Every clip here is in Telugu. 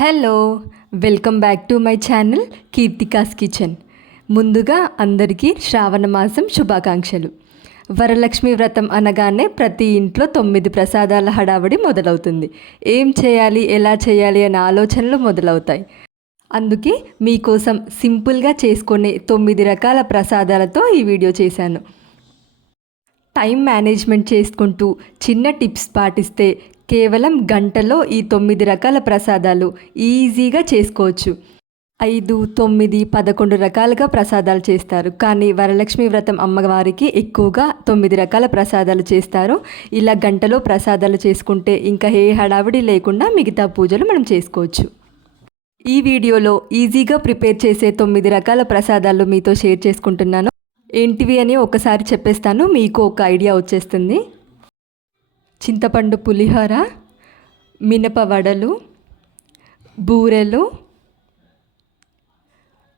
Hello, welcome back to my channel Keerthika's kitchen. ముందుగా అందరికీ శ్రావణ మాసం శుభాకాంక్షలు. వరలక్ష్మి వ్రతం అనగానే ప్రతి ఇంట్లో 9 ప్రసాదాల హడావడి మొదలవుతుంది. ఏం చేయాలి, ఎలా చేయాలి అనే ఆలోచనలు మొదలవుతాయి. అందుకే మీకోసం సింపుల్గా చేసుకునే 9 రకాల ప్రసాదాలతో ఈ వీడియో చేశాను. టైం మేనేజ్మెంట్ చేసుకుంటూ చిన్న టిప్స్ పాటిస్తే కేవలం గంటలో ఈ 9 రకాల ప్రసాదాలు ఈజీగా చేసుకోవచ్చు. 5, 9, 11 రకాలుగా ప్రసాదాలు చేస్తారు. కానీ వరలక్ష్మి వ్రతం అమ్మవారికి ఎక్కువగా 9 రకాల ప్రసాదాలు చేస్తారు. ఇలా గంటలో ప్రసాదాలు చేసుకుంటే ఇంకా ఏ హడావిడి లేకుండా మిగతా పూజలు మనం చేసుకోవచ్చు. ఈ వీడియోలో ఈజీగా ప్రిపేర్ చేసే 9 రకాల ప్రసాదాలు మీతో షేర్ చేసుకుంటున్నాను. ఏంటివి అని ఒకసారి చెప్పేస్తాను, మీకు ఒక ఐడియా వచ్చేస్తుంది. చింతపండు పులిహోర, మినప వడలు, బూరెలు,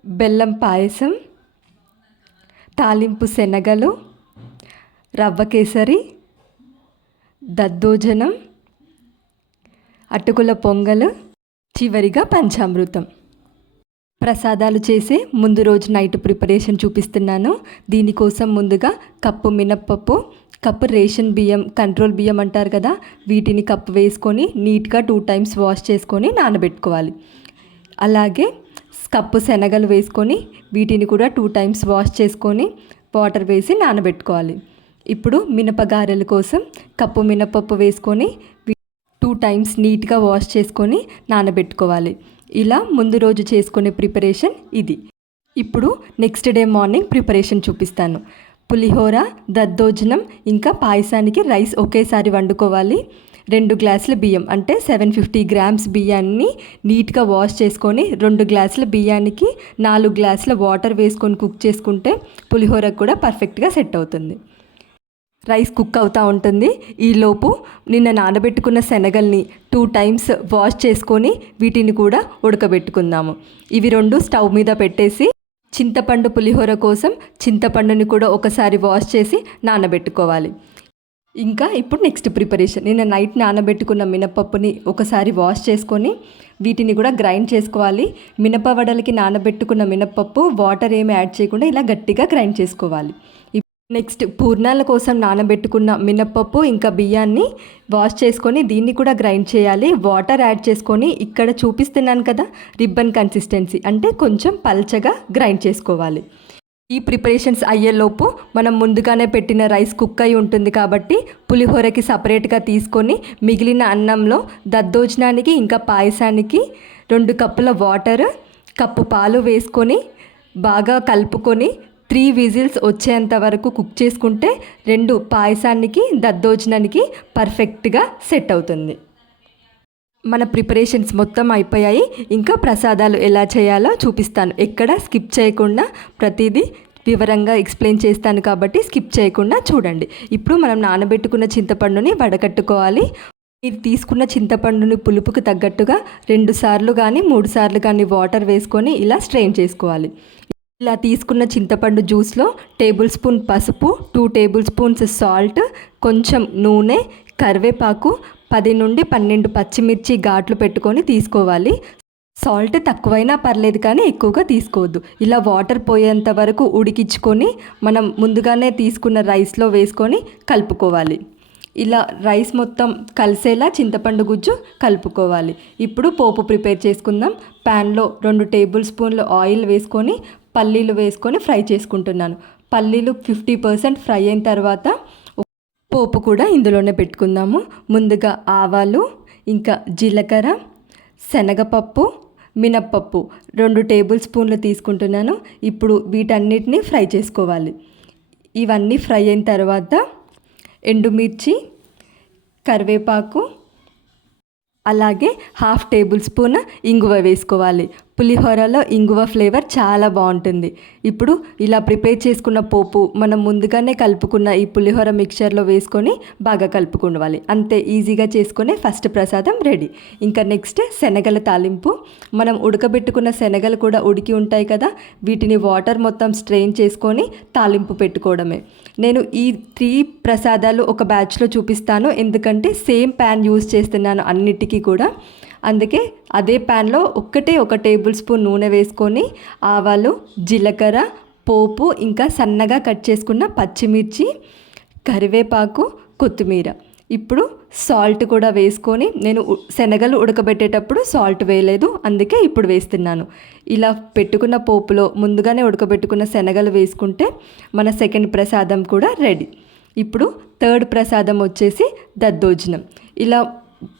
బెల్లం పాయసం, తాలింపు శనగలు, రవ్వ కేసరి, దద్దోజనం, అటుకుల పొంగలు, చివరిగా పంచామృతం. ప్రసాదాలు చేసే ముందు రోజు నైట్ ప్రిపరేషన్ చూపిస్తున్నాను. దీనికోసం ముందుగా కప్పు మినప్పప్పు, కప్పు రేషన్ బియ్యం, కంట్రోల్ బియ్యం అంటారు కదా, వీటిని కప్పు వేసుకొని నీట్గా 2 టైమ్స్ వాష్ చేసుకొని నానబెట్టుకోవాలి. అలాగే కప్పు శనగలు వేసుకొని వీటిని కూడా 2 టైమ్స్ వాష్ చేసుకొని వాటర్ వేసి నానబెట్టుకోవాలి. ఇప్పుడు మినపగారెల కోసం కప్పు మినపప్పు వేసుకొని 2 టైమ్స్ నీట్గా వాష్ చేసుకొని నానబెట్టుకోవాలి. ఇలా ముందు రోజు చేసుకునే ప్రిపరేషన్ ఇది. ఇప్పుడు నెక్స్ట్ డే మార్నింగ్ ప్రిపరేషన్ చూపిస్తాను. పులిహోర, దద్దోజనం ఇంకా పాయసానికి రైస్ ఒకేసారి వండుకోవాలి. 2 గ్లాసుల బియ్యం అంటే 750 గ్రామ్స్ బియ్యాన్ని నీట్గా వాష్ చేసుకొని 2 గ్లాసుల బియ్యానికి 4 గ్లాసుల వాటర్ వేసుకొని కుక్ చేసుకుంటే పులిహోరకు కూడా పర్ఫెక్ట్గా సెట్ అవుతుంది. రైస్ కుక్ అవుతూ ఉంటుంది. ఈలోపు నిన్న నానబెట్టుకున్న శనగల్ని 2 టైమ్స్ వాష్ చేసుకొని వీటిని కూడా ఉడకబెట్టుకుందాము. ఇవి 2 స్టవ్ మీద పెట్టేసి చింతపండు పులిహోర కోసం చింతపండుని కూడా ఒకసారి వాష్ చేసి నానబెట్టుకోవాలి. ఇంకా ఇప్పుడు నెక్స్ట్ ప్రిపరేషన్, నిన్న నైట్ నానబెట్టుకున్న మినపప్పుని ఒకసారి వాష్ చేసుకొని వీటిని కూడా గ్రైండ్ చేసుకోవాలి. మినపవడలకి నానబెట్టుకున్న మినపప్పు వాటర్ ఏమి యాడ్ చేయకుండా ఇలా గట్టిగా గ్రైండ్ చేసుకోవాలి. నెక్స్ట్ పూర్ణాల కోసం నానబెట్టుకున్న మినప్పప్పు ఇంకా బియ్యాన్ని వాష్ చేసుకొని దీన్ని కూడా గ్రైండ్ చేయాలి. వాటర్ యాడ్ చేసుకొని ఇక్కడ చూపిస్తున్నాను కదా రిబ్బన్ కన్సిస్టెన్సీ అంటే కొంచెం పల్చగా గ్రైండ్ చేసుకోవాలి. ఈ ప్రిపరేషన్స్ అయ్యేలోపు మనం ముందుగానే పెట్టిన రైస్ కుక్ అయి ఉంటుంది కాబట్టి పులిహోరకి సపరేట్గా తీసుకొని మిగిలిన అన్నంలో దద్దోజనానికి ఇంకా పాయసానికి 2 కప్పుల వాటర్, కప్పు పాలు వేసుకొని బాగా కలుపుకొని 3 విజిల్స్ వచ్చేంత వరకు కుక్ చేసుకుంటే 2 పాయసానికి దద్దోజనానికి పర్ఫెక్ట్గా సెట్ అవుతుంది. మన ప్రిపరేషన్స్ మొత్తం అయిపోయాయి. ఇంకా ప్రసాదాలు ఎలా చేయాలో చూపిస్తాను. ఎక్కడ స్కిప్ చేయకుండా ప్రతిదీ వివరంగా ఎక్స్ప్లెయిన్ చేస్తాను కాబట్టి స్కిప్ చేయకుండా చూడండి. ఇప్పుడు మనం నానబెట్టుకున్న చింతపండుని వడకట్టుకోవాలి. మీరు తీసుకున్న చింతపండుని పులుపుకు తగ్గట్టుగా 2 సార్లు కానీ 3 సార్లు కానీ వాటర్ వేసుకొని ఇలా స్ట్రెయిన్ చేసుకోవాలి. ఇలా తీసుకున్న చింతపండు జ్యూస్లో 1 టేబుల్ స్పూన్ పసుపు, 2 టేబుల్ స్పూన్స్ సాల్ట్, కొంచెం నూనె, కరివేపాకు, 10 నుండి 12 పచ్చిమిర్చి ఘాట్లు పెట్టుకొని తీసుకోవాలి. సాల్ట్ తక్కువైనా పర్లేదు కానీ ఎక్కువగా తీసుకోవద్దు. ఇలా వాటర్ పోయేంత వరకు ఉడికించుకొని మనం ముందుగానే తీసుకున్న రైస్లో వేసుకొని కలుపుకోవాలి. ఇలా రైస్ మొత్తం కలిసేలా చింతపండు గుజ్జు కలుపుకోవాలి. ఇప్పుడు పోపు ప్రిపేర్ చేసుకుందాం. ప్యాన్లో 2 టేబుల్ స్పూన్లు ఆయిల్ వేసుకొని పల్లీలు వేసుకొని ఫ్రై చేసుకుంటున్నాను. పల్లీలు 50% ఫ్రై అయిన తర్వాత పోపు కూడా ఇందులోనే పెట్టుకుందాము. ముందుగా ఆవాలు, ఇంకా జీలకర్ర, శనగపప్పు, మినప్పప్పు 2 టేబుల్ స్పూన్లు తీసుకుంటున్నాను. ఇప్పుడు వీటన్నిటిని ఫ్రై చేసుకోవాలి. ఇవన్నీ ఫ్రై అయిన తర్వాత ఎండుమిర్చి, కరివేపాకు, అలాగే 1/2 టేబుల్ స్పూన్ ఇంగువ వేసుకోవాలి. పులిహోరలో ఇంగువ ఫ్లేవర్ చాలా బాగుంటుంది. ఇప్పుడు ఇలా ప్రిపేర్ చేసుకున్న పోపు మనం ముందుగానే కలుపుకున్న ఈ పులిహోర మిక్చర్లో వేసుకొని బాగా కలుపుకోవాలి. అంతే, ఈజీగా చేసుకునే ఫస్ట్ ప్రసాదం రెడీ. ఇంకా నెక్స్ట్ శనగల తాలింపు. మనం ఉడకబెట్టుకున్న శనగలు కూడా ఉడికి ఉంటాయి కదా, వీటిని వాటర్ మొత్తం స్ట్రెయిన్ చేసుకొని తాలింపు పెట్టుకోవడమే. నేను ఈ 3 ప్రసాదాలు ఒక బ్యాచ్లో చూపిస్తాను, ఎందుకంటే సేమ్ ప్యాన్ యూజ్ చేస్తున్నాను అన్నిటికీ కూడా. అందుకే అదే ప్యాన్లో ఒక టేబుల్ స్పూన్ నూనె వేసుకొని ఆవాలు, జీలకర్ర, పోపు, ఇంకా సన్నగా కట్ చేసుకున్న పచ్చిమిర్చి, కరివేపాకు, కొత్తిమీర, ఇప్పుడు సాల్ట్ కూడా వేసుకొని, నేను శనగలు ఉడకబెట్టేటప్పుడు సాల్ట్ వేయలేదు, అందుకే ఇప్పుడు వేస్తున్నాను. ఇలా పెట్టుకున్న పోపులో ముందుగానే ఉడకబెట్టుకున్న శనగలు వేసుకుంటే మన సెకండ్ ప్రసాదం కూడా రెడీ. ఇప్పుడు థర్డ్ ప్రసాదం వచ్చేసి దద్దోజనం. ఇలా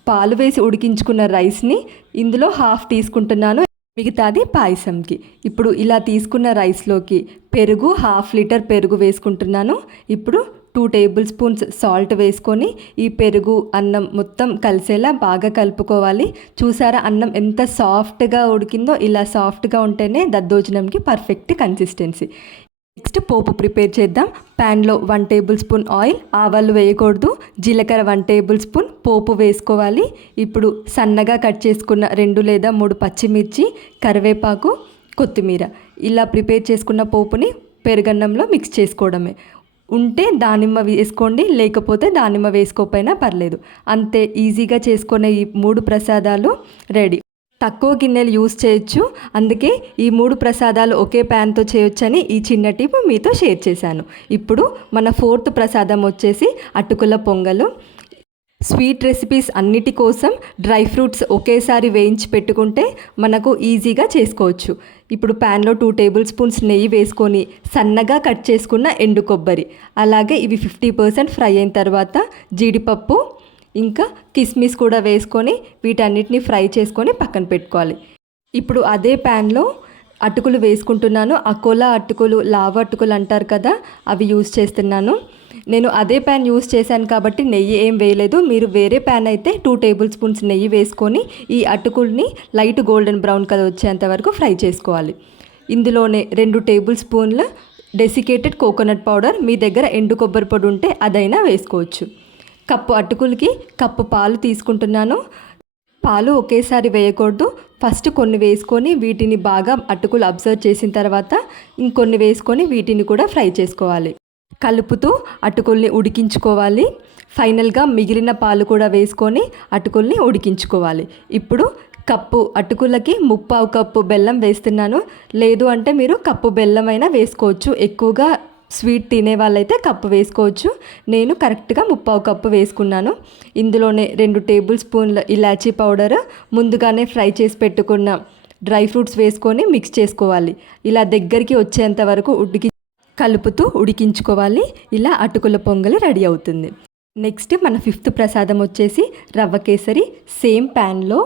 పాలు వేసి ఉడికించుకున్న రైస్ని ఇందులో హాఫ్ తీసుకుంటున్నాను, మిగతాది పాయసంకి. ఇప్పుడు ఇలా తీసుకున్న రైస్లోకి పెరుగు, 1/2 లీటర్ పెరుగు వేసుకుంటున్నాను. ఇప్పుడు 2 టేబుల్ స్పూన్స్ సాల్ట్ వేసుకొని ఈ పెరుగు అన్నం మొత్తం కలిసేలా బాగా కలుపుకోవాలి. చూసారా అన్నం ఎంత సాఫ్ట్గా ఉడికిందో? ఇలా సాఫ్ట్గా ఉంటేనే దద్దోజనంకి పర్ఫెక్ట్ కన్సిస్టెన్సీ. నెక్స్ట్ పోపు ప్రిపేర్ చేద్దాం. ప్యాన్లో 1 టేబుల్ స్పూన్ ఆయిల్, ఆవాలు వేయకూడదు, జీలకర్ర 1 టేబుల్ స్పూన్, పోపు వేసుకోవాలి. ఇప్పుడు సన్నగా కట్ చేసుకున్న 2 లేదా 3 పచ్చిమిర్చి, కరివేపాకు, కొత్తిమీర, ఇలా ప్రిపేర్ చేసుకున్న పోపుని పెరుగన్నంలో మిక్స్ చేసుకోవడమే. ఉంటే దానిమ్మ వేసుకోండి, లేకపోతే దానిమ్మ వేసుకోకపోయినా పర్లేదు. అంతే, ఈజీగా చేసుకునే ఈ 3 ప్రసాదాలు రెడీ. తక్కువ గిన్నెలు యూస్ చేయొచ్చు, అందుకే ఈ 3 ప్రసాదాలు ఒకే ప్యాన్తో చేయొచ్చని ఈ చిన్న టిప్ మీతో షేర్ చేశాను. ఇప్పుడు మన 4th ప్రసాదం వచ్చేసి అటుకుల పొంగలు. స్వీట్ రెసిపీస్ అన్నిటి కోసం డ్రై ఫ్రూట్స్ ఒకేసారి వేయించి పెట్టుకుంటే మనకు ఈజీగా చేసుకోవచ్చు. ఇప్పుడు ప్యాన్లో 2 టేబుల్ స్పూన్స్ నెయ్యి వేసుకొని సన్నగా కట్ చేసుకున్న ఎండు కొబ్బరి, అలాగే ఇవి 50% ఫ్రై అయిన తర్వాత జీడిపప్పు, ఇంకా కిస్మిస్ కూడా వేసుకొని వీటన్నిటిని ఫ్రై చేసుకొని పక్కన పెట్టుకోవాలి. ఇప్పుడు అదే ప్యాన్లో అటుకులు వేసుకుంటున్నాను. అకోలా అటుకులు, లావు అటుకులు అంటారు కదా, అవి యూస్ చేస్తున్నాను. నేను అదే ప్యాన్ యూస్ చేశాను కాబట్టి నెయ్యి ఏం వేయలేదు. మీరు వేరే ప్యాన్ అయితే 2 టేబుల్ స్పూన్స్ నెయ్యి వేసుకొని ఈ అటుకుల్ని లైట్ గోల్డెన్ బ్రౌన్ కలర్ వచ్చేంత వరకు ఫ్రై చేసుకోవాలి. ఇందులోనే 2 టేబుల్ స్పూన్ల డెసికేటెడ్ కోకోనట్ పౌడర్, మీ దగ్గర ఎండు కొబ్బరి పొడి ఉంటే అదైనా వేసుకోవచ్చు. కప్పు అటుకులకి కప్పు పాలు తీసుకుంటున్నాను. పాలు ఒకేసారి వేయకూడదు, ఫస్ట్ కొన్ని వేసుకొని వీటిని బాగా అటుకులు అబ్జర్వ్ చేసిన తర్వాత ఇంకొన్ని వేసుకొని వీటిని కూడా ఫ్రై చేసుకోవాలి. కలుపుతూ అటుకుల్ని ఉడికించుకోవాలి. ఫైనల్గా మిగిలిన పాలు కూడా వేసుకొని అటుకుల్ని ఉడికించుకోవాలి. ఇప్పుడు కప్పు అటుకులకి 1/4 కప్పు బెల్లం వేస్తున్నాను. లేదు అంటే మీరు కప్పు బెల్లం అయినా వేసుకోవచ్చు. ఎక్కువగా స్వీట్ తినే వాళ్ళైతే కప్పు వేసుకోవచ్చు. నేను కరెక్ట్గా 1/4 కప్పు వేసుకున్నాను. ఇందులోనే 2 టేబుల్ స్పూన్ల ఇలాచీ పౌడర్, ముందుగానే ఫ్రై చేసి పెట్టుకున్న డ్రై ఫ్రూట్స్ వేసుకొని మిక్స్ చేసుకోవాలి. ఇలా దగ్గరికి వచ్చేంత వరకు కలుపుతూ ఉడికించుకోవాలి. ఇలా అటుకుల పొంగలి రెడీ అవుతుంది. నెక్స్ట్ మన 5th ప్రసాదం వచ్చేసి రవ్వ కేసరి. సేమ్ ప్యాన్లో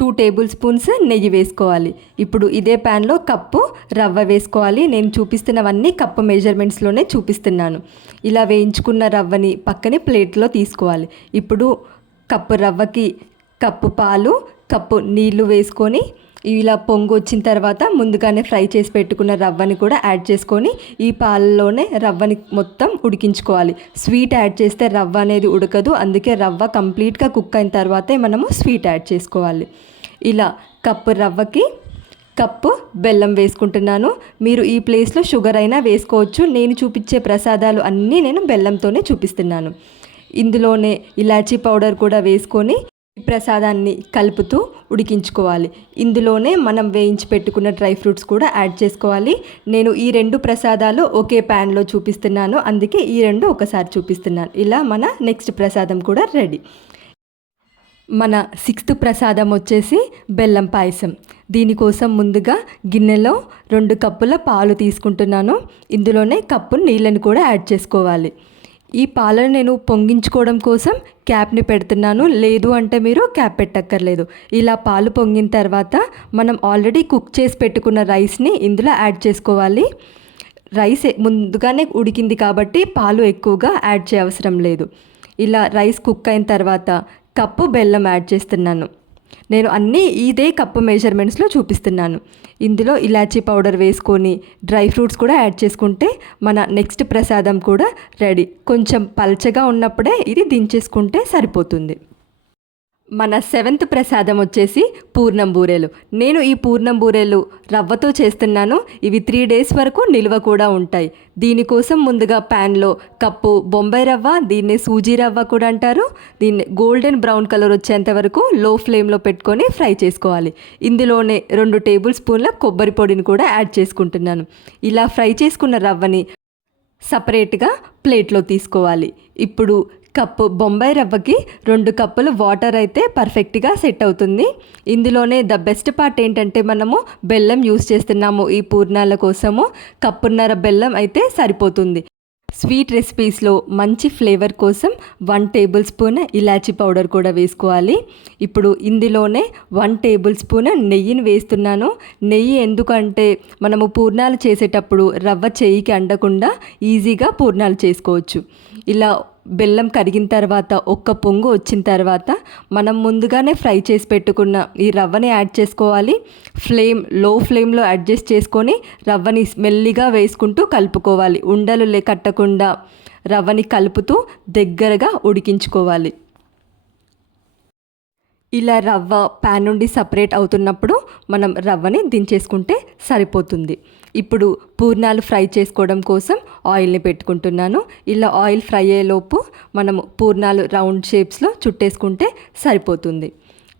2 టేబుల్ స్పూన్స్ నెయ్యి వేసుకోవాలి. ఇప్పుడు ఇదే ప్యాన్లో కప్పు రవ్వ వేసుకోవాలి. నేను చూపిస్తున్నవన్నీ కప్పు మెజర్మెంట్స్లోనే చూపిస్తున్నాను. ఇలా వేయించుకున్న రవ్వని పక్కనే ప్లేట్లో తీసుకోవాలి. ఇప్పుడు కప్పు రవ్వకి కప్పు పాలు, కప్పు నీళ్లు వేసుకొని ఇలా పొంగు వచ్చిన తర్వాత ముందుగానే ఫ్రై చేసి పెట్టుకున్న రవ్వని కూడా యాడ్ చేసుకొని ఈ పాలలోనే రవ్వని మొత్తం ఉడికించుకోవాలి. స్వీట్ యాడ్ చేస్తే రవ్వ అనేది ఉడకదు, అందుకే రవ్వ కంప్లీట్గా కుక్ అయిన తర్వాతే మనము స్వీట్ యాడ్ చేసుకోవాలి. ఇలా కప్పు రవ్వకి కప్పు బెల్లం వేసుకుంటున్నాను. మీరు ఈ ప్లేస్లో షుగర్ అయినా వేసుకోవచ్చు. నేను చూపించే ప్రసాదాలు అన్నీ నేను బెల్లంతోనే చూపిస్తున్నాను. ఇందులోనే ఇలాచీ పౌడర్ కూడా వేసుకొని ఈ ప్రసాదాన్ని కలుపుతూ ఉడికించుకోవాలి. ఇందులోనే మనం వేయించి పెట్టుకున్న డ్రై ఫ్రూట్స్ కూడా యాడ్ చేసుకోవాలి. నేను ఈ 2 ప్రసాదాలు ఒకే ప్యాన్లో చూపిస్తున్నాను, అందుకే ఈ 2 ఒకసారి చూపిస్తున్నాను. ఇలా మన నెక్స్ట్ ప్రసాదం కూడా రెడీ. మన 6th ప్రసాదం వచ్చేసి బెల్లం పాయసం. దీనికోసం ముందుగా గిన్నెలో 2 కప్పుల పాలు తీసుకుంటున్నాను. ఇందులోనే కప్పు నీళ్ళని కూడా యాడ్ చేసుకోవాలి. ఈ పాలను నేను పొంగించుకోవడం కోసం క్యాప్ని పెడుతున్నాను, లేదు అంటే మీరు క్యాప్ పెట్టక్కర్లేదు. ఇలా పాలు పొంగిన తర్వాత మనం ఆల్రెడీ కుక్ చేసి పెట్టుకున్న రైస్ని ఇందులో యాడ్ చేసుకోవాలి. రైస్ ముందుగానే ఉడికింది కాబట్టి పాలు ఎక్కువగా యాడ్ చేయవసరం లేదు. ఇలా రైస్ కుక్ అయిన తర్వాత కప్పు బెల్లం యాడ్ చేస్తున్నాను. నేను అన్నీ ఇదే కప్పు మెజర్మెంట్స్లో చూపిస్తున్నాను. ఇందులో ఇలాచీ పౌడర్ వేసుకొని డ్రై ఫ్రూట్స్ కూడా యాడ్ చేసుకుంటే మన నెక్స్ట్ ప్రసాదం కూడా రెడీ. కొంచెం పల్చగా ఉన్నప్పుడే ఇది దించేసుకుంటే సరిపోతుంది. మన సెవెంత్ ప్రసాదం వచ్చేసి పూర్ణం బూరెలు. నేను ఈ పూర్ణం బూరెలు రవ్వతో చేస్తున్నాను. ఇవి 3 days వరకు నిల్వ కూడా ఉంటాయి. దీనికోసం ముందుగా ప్యాన్లో కప్పు బొంబాయి రవ్వ, దీన్ని సూజీ రవ్వ కూడా అంటారు, దీన్ని గోల్డెన్ బ్రౌన్ కలర్ వచ్చేంత వరకు లో ఫ్లేమ్లో పెట్టుకొని ఫ్రై చేసుకోవాలి. ఇందులోనే 2 tablespoons కొబ్బరి పొడిని కూడా యాడ్ చేసుకుంటున్నాను. ఇలా ఫ్రై చేసుకున్న రవ్వని సపరేట్గా ప్లేట్లో తీసుకోవాలి. ఇప్పుడు కప్పు బొంబాయి రవ్వకి 2 కప్పులు వాటర్ అయితే పర్ఫెక్ట్గా సెట్ అవుతుంది. ఇందులోనే ద బెస్ట్ పార్ట్ ఏంటంటే మనము బెల్లం యూస్ చేస్తున్నాము. ఈ పూర్ణాల కోసము కప్పున్నర బెల్లం అయితే సరిపోతుంది. స్వీట్ రెసిపీస్లో మంచి ఫ్లేవర్ కోసం 1 tablespoon ఇలాచీ పౌడర్ కూడా వేసుకోవాలి. ఇప్పుడు ఇందులోనే 1 tablespoon నెయ్యిని వేస్తున్నాను. నెయ్యి ఎందుకంటే మనము పూర్ణాలు చేసేటప్పుడు రవ్వ చేయికి అండకుండా ఈజీగా పూర్ణాలు చేసుకోవచ్చు. ఇలా బెల్లం కరిగిన తర్వాత ఒక్క పొంగు వచ్చిన తర్వాత మనం ముందుగానే ఫ్రై చేసి పెట్టుకున్న ఈ రవ్వని యాడ్ చేసుకోవాలి. లో ఫ్లేమ్లో అడ్జస్ట్ చేసుకొని రవ్వని మెల్లిగా వేసుకుంటూ కలుపుకోవాలి. ఉండలు కట్టకుండా రవ్వని కలుపుతూ దగ్గరగా ఉడికించుకోవాలి. ఇలా రవ్వ ప్యాన్ నుండి సపరేట్ అవుతున్నప్పుడు మనం రవ్వని దించేసుకుంటే సరిపోతుంది. ఇప్పుడు పూర్ణాలు ఫ్రై చేసుకోవడం కోసం ఆయిల్ని పెట్టుకుంటున్నాను. ఇలా ఆయిల్ ఫ్రై అయ్యేలోపు మనము పూర్ణాలు రౌండ్ షేప్స్లో చుట్టేసుకుంటే సరిపోతుంది.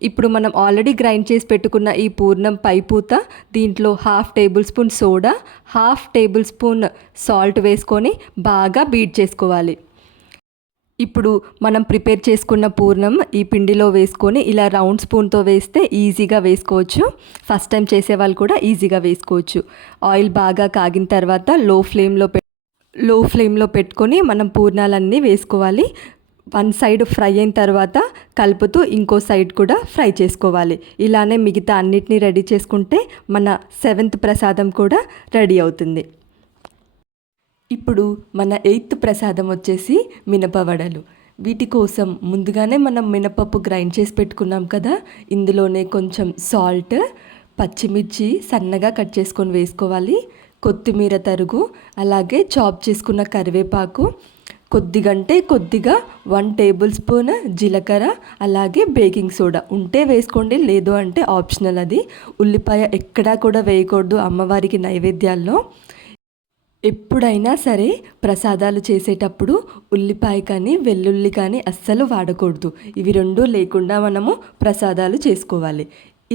ఇప్పుడు మనం ఆల్రెడీ గ్రైండ్ చేసి పెట్టుకున్న ఈ పూర్ణం పైపూత దీంట్లో 1/2 tablespoon సోడా, 1/2 tablespoon సాల్ట్ వేసుకొని బాగా బీట్ చేసుకోవాలి. ఇప్పుడు మనం ప్రిపేర్ చేసుకున్న పూర్ణం ఈ పిండిలో వేసుకొని ఇలా రౌండ్ స్పూన్తో వేస్తే ఈజీగా వేసుకోవచ్చు. ఫస్ట్ టైం చేసేవాళ్ళు కూడా ఈజీగా వేసుకోవచ్చు. ఆయిల్ బాగా కాగిన తర్వాత లో ఫ్లేమ్లో పెట్టుకొని మనం పూర్ణాలన్నీ వేసుకోవాలి. 1 side ఫ్రై అయిన తర్వాత కలుపుతూ ఇంకో సైడ్ కూడా ఫ్రై చేసుకోవాలి. ఇలానే మిగతా అన్నిటినీ రెడీ చేసుకుంటే మన 7th ప్రసాదం కూడా రెడీ అవుతుంది. ఇప్పుడు మన 8th ప్రసాదం వచ్చేసి మినపవడలు. వీటి కోసం ముందుగానే మనం మినపప్పు గ్రైండ్ చేసి పెట్టుకున్నాం కదా, ఇందులోనే కొంచెం సాల్ట్, పచ్చిమిర్చి సన్నగా కట్ చేసుకొని వేసుకోవాలి, కొత్తిమీర తరుగు, అలాగే చాప్ చేసుకున్న కరివేపాకు, కొద్దిగా 1 tablespoon జీలకర్ర, అలాగే బేకింగ్ సోడా ఉంటే వేసుకోండి, లేదు అంటే ఆప్షనల్ అది. ఉల్లిపాయ ఎక్కడా కూడా వేయకూడదు అమ్మవారికి నైవేద్యాల్లో. ఎప్పుడైనా సరే ప్రసాదాలు చేసేటప్పుడు ఉల్లిపాయ కానీ వెల్లుల్లి కానీ అస్సలు వాడకూడదు. ఇవి 2 లేకుండా మనము ప్రసాదాలు చేసుకోవాలి.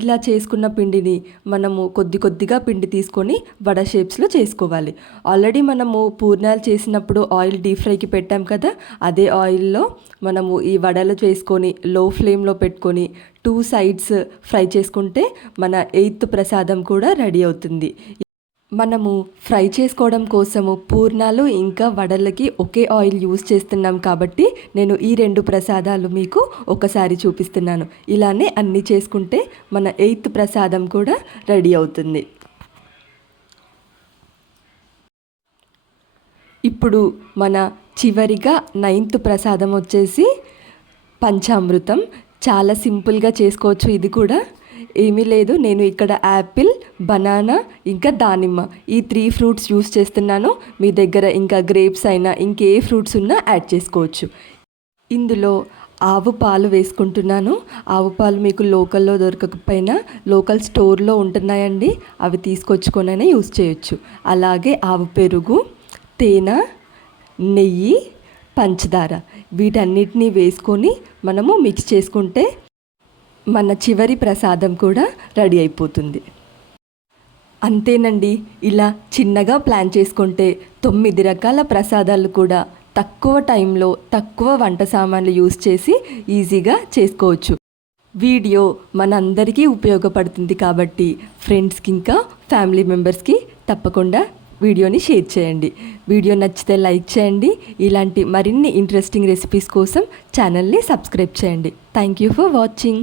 ఇలా చేసుకున్న పిండిని మనము కొద్దిగా పిండి తీసుకొని వడ షేప్స్లో చేసుకోవాలి. ఆల్రెడీ మనము పూర్ణాలు చేసినప్పుడు ఆయిల్ డీప్ ఫ్రైకి పెట్టాం కదా, అదే ఆయిల్లో మనము ఈ వడలు చేసుకొని లో ఫ్లేమ్లో పెట్టుకొని 2 sides ఫ్రై చేసుకుంటే మన 8th ప్రసాదం కూడా రెడీ అవుతుంది. మనము ఫ్రై చేసుకోవడం కోసము పూర్ణాలు ఇంకా వడలకి ఒకే ఆయిల్ యూస్ చేస్తున్నాం కాబట్టి నేను ఈ 2 ప్రసాదాలు మీకు ఒకసారి చూపిస్తున్నాను. ఇలానే అన్నీ చేసుకుంటే మన 8th ప్రసాదం కూడా రెడీ అవుతుంది. ఇప్పుడు మన చివరిగా 9th ప్రసాదం వచ్చేసి పంచామృతం. చాలా సింపుల్గా చేసుకోవచ్చు. ఇది కూడా ఏమీ లేదు, నేను ఇక్కడ యాపిల్, బనానా ఇంకా దానిమ్మ ఈ 3 fruits యూస్ చేస్తున్నాను. మీ దగ్గర ఇంకా గ్రేప్స్ అయినా ఇంకే ఫ్రూట్స్ ఉన్నా యాడ్ చేసుకోవచ్చు. ఇందులో ఆవు పాలు వేసుకుంటున్నాను. ఆవు పాలు మీకు లోకల్లో దొరకకపోయినా లోకల్ స్టోర్లో ఉంటున్నాయండి, అవి తీసుకొచ్చుకొనైనా యూస్ చేయొచ్చు. అలాగే ఆవు పెరుగు, తేనె, నెయ్యి, పంచదార వీటన్నిటినీ వేసుకొని మనము మిక్స్ చేసుకుంటే మన చివరి ప్రసాదం కూడా రెడీ అయిపోతుంది. అంతేనండి. ఇలా చిన్నగా ప్లాన్ చేసుకుంటే 9 రకాల ప్రసాదాలు కూడా తక్కువ టైంలో తక్కువ వంట సామాన్లు యూస్ చేసి ఈజీగా చేసుకోవచ్చు. వీడియో మనందరికీ ఉపయోగపడుతుంది కాబట్టి ఫ్రెండ్స్కి ఇంకా ఫ్యామిలీ మెంబర్స్కి తప్పకుండా వీడియోని షేర్ చేయండి. వీడియో నచ్చితే లైక్ చేయండి. ఇలాంటి మరిన్ని ఇంట్రెస్టింగ్ రెసిపీస్ కోసం ఛానల్ని సబ్స్క్రైబ్ చేయండి. Thank you for watching.